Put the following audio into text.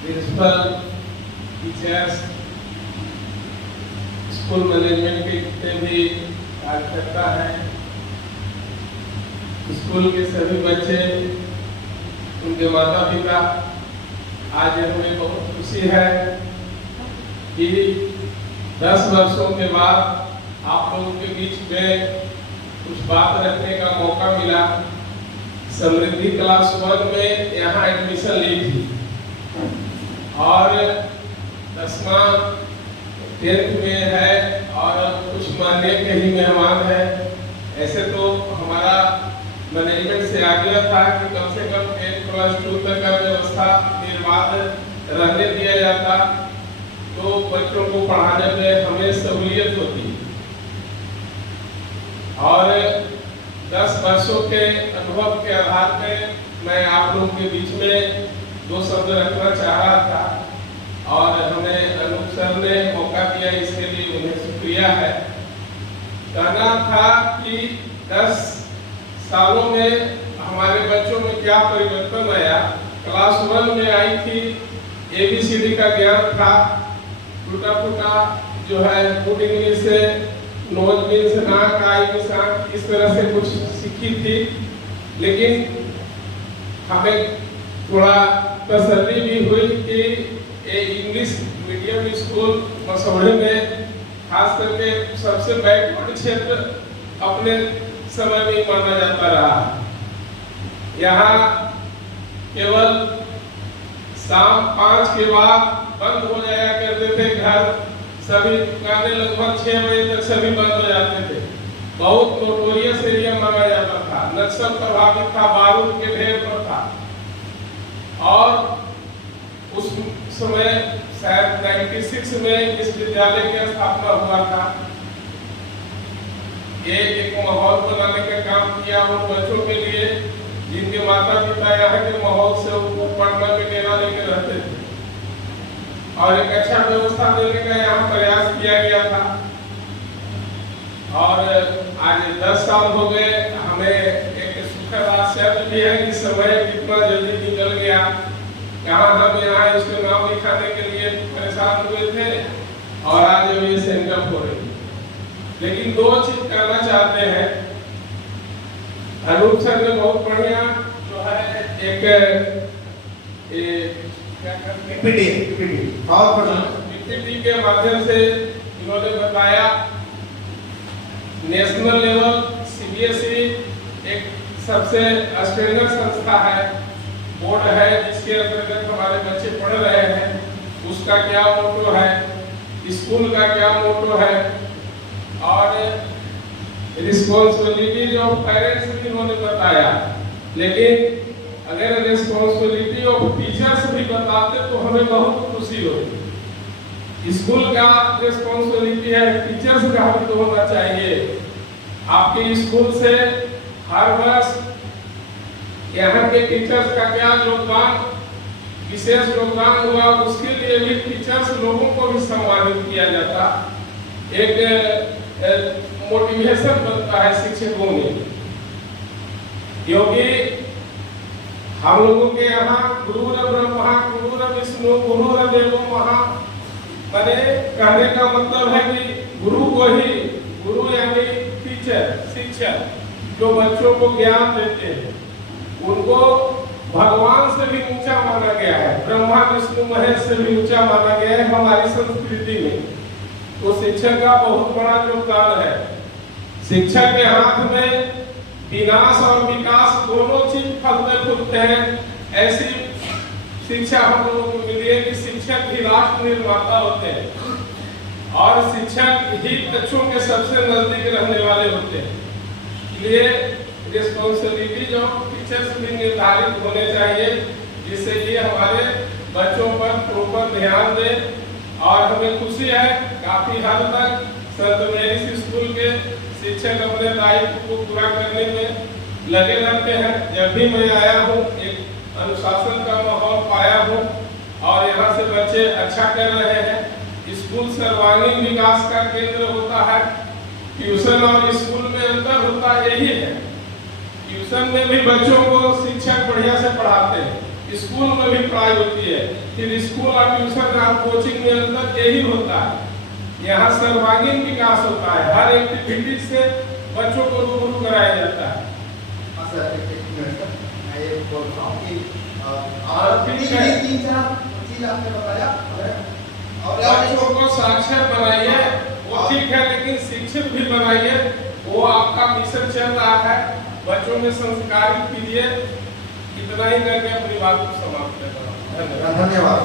Principal, teachers, school management के जितने भी कार्यकर्ता हैं, स्कूल के सभी बच्चे, उनके माता पिता, आज हमें बहुत खुशी है कि 10 वर्षों के बाद आप लोगों के बीच में कुछ बात रखने का मौका मिला। समृद्धि क्लास 1 में यहाँ एडमिशन ली थी और 10वां 10th में है और कुछ महीने के ही मेहमान है। ऐसे तो हमारा मैनेजमेंट से आग्रह था कि कम से कम 10 क्लास 2 तक का व्यवस्था निर्बाध रहने दिया जाता तो बच्चों को पढ़ाने में हमें सहूलियत होती। और 10 वर्षों के अनुभव के आधार पर मैं आप लोगों के बीच में 2 शब्द रखना चाह रहा था और हमें अनूप सर ने मौका दिया, इसके लिए उन्हें शुक्रिया है। कहना था कि 10 सालों में हमारे बच्चों में क्या परिवर्तन आया। क्लास 1 में आई थी, ABCD का ज्ञान था, टूटा फूटा जो है गुड इंग्लिश से नोज मीन्स नाक, आई मीन्स आंख, इस तरह से कुछ सीखी थी। लेकिन हमें थोड़ा तसल्ली भी हुई कि इंग्लिश मीडियम स्कूल मसौढ़ी में खास करके सबसे बैकवर्ड क्षेत्र अपने समय में माना जाता रहा। यहाँ केवल शाम 5 के बाद बंद हो जाया करते थे घर, सभी दुकानें लगभग 6 बजे तक सभी बंद हो जाते थे। बहुत नोटोरियस एरिया माना जाता था, नक्सल प्रभावित था, बारूद के ढेर पर था। और उस समय शायद 96 में इस विद्यालय की स्थापना हुआ था। ये एक माहौल बनाने का काम किया उन बच्चों के लिए जिनके माता पिता यहाँ के माहौल से उनको पढ़ने में लेना लेके रहते थे और एक अच्छा व्यवस्था देने का यहाँ प्रयास किया गया था। और आज 10 साल हो गए, हमें एक सुखद आश्चर्य भी है कि समय कितना जल्दी निकल गया। कहाँ हम यहाँ इसके नाम लिखाने के लिए परेशान हुए थे और आज ये सेंटअप हो रही है। लेकिन 2 चीज कहना चाहते हैं। अनूप सर ने बहुत बढ़िया जो है एक PPT के माध्यम से इन्होंने बताया नेशनल लेवल CBSE एक सबसे स्टैंडर्ड संस्था है, बोर्ड है, जिसके अंतर्गत हमारे बच्चे पढ़ रहे हैं। उसका क्या मोटो है, स्कूल का क्या मोटो है और रिस्पॉन्सिबिलिटी ऑफ पेरेंट्स भी इन्होंने बताया। लेकिन अगर रिस्पॉन्सिबिलिटी ऑफ टीचर्स भी बताते तो हमें बहुत खुशी होती। स्कूल का रिस्पॉन्सिबिलिटी है, टीचर्स का भी तो होना चाहिए। आपके स्कूल से हर वर्ष यहाँ के टीचर्स का क्या योगदान, विशेष योगदान हुआ, उसके लिए भी टीचर्स लोगों को भी सम्मानित किया जाता। एक मोटिवेशन बनता है शिक्षकों में, क्योंकि हम लोगों के यहाँ गुरुर ब्रह्मा गुरुर विष्णु गुरुर देवो महा, माने कहने का मतलब है कि गुरु को ही, गुरु यानी टीचर, शिक्षक जो बच्चों को ज्ञान देते हैं उनको भगवान से भी ऊंचा माना गया है, ब्रह्मा विष्णु महेश से भी ऊंचा माना गया है हमारी संस्कृति में। तो शिक्षक का बहुत बड़ा योगदान है। शिक्षक के हाथ में विनाश और विकास दोनों चीज फलते फूलते हैं। ऐसी शिक्षा हम लोगों को मिली है कि शिक्षक ही राष्ट्र निर्माता होते हैं और शिक्षक ही बच्चों के सबसे नजदीक रहने वाले होते हैं। इसलिए रिस्पॉन्सिबिलिटी जो टीचर्स भी निर्धारित होने चाहिए, जिससे कि हमारे बच्चों पर प्रॉपर ध्यान दें। और हमें खुशी है काफी हद तक संत मेरी स्कूल के शिक्षक अपने दायित्व को पूरा करने में लगे रहते हैं। जब भी मैं आया हूँ एक अनुशासन का माहौल पाया हूँ और यहाँ से बच्चे अच्छा कर रहे हैं। स्कूल सर्वांगीण विकास का केंद्र होता है। ट्यूशन और स्कूल में अंतर होता यही है, ट्यूशन में भी बच्चों को शिक्षक बढ़िया से पढ़ाते हैं स्कूल में भी पढ़ाई होती है, फिर स्कूल और ट्यूशन और कोचिंग में अंदर यही होता है। यहाँ सर्वांगीण विकास होता है, हर एक्टिविटी से बच्चों को रूबरू कराया जाता है। हाँ सर, एक मिनट सर, मैं ये बोल रहा हूँ कि तीन चार चीज आपने बताया और बच्चों को साक्षर बनाइए, वो ठीक है, लेकिन शिक्षित भी बनाइए, वो आपका मिशन चल रहा है। बच्चों में संस्कारित कीजिए। इतना ही करके अपनी बात को समाप्त कर रहा हूँ। धन्यवाद।